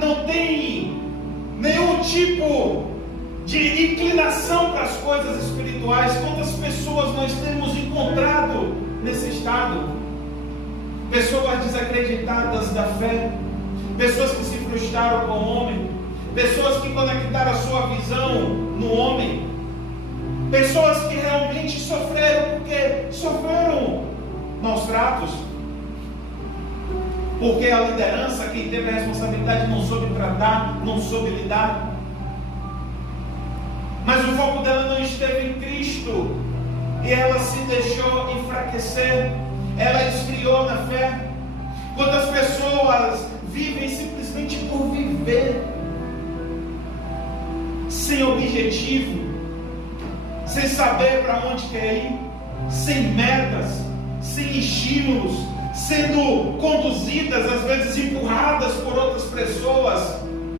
não tem nenhum tipo de inclinação para as coisas espirituais. Quantas pessoas nós temos encontrado nesse estado? Pessoas desacreditadas da fé, pessoas que se frustraram com o homem, pessoas que conectaram a sua visão no homem, pessoas que realmente sofreram porque sofreram maus tratos, porque a liderança, quem teve a responsabilidade, não soube tratar, não soube lidar. Mas o foco dela não esteve em Cristo, e ela se deixou enfraquecer, ela esfriou na fé. Quantas pessoas vivem simplesmente por viver, sem objetivo, sem saber para onde quer ir, sem metas, sem estímulos, sendo conduzidas, às vezes empurradas por outras pessoas,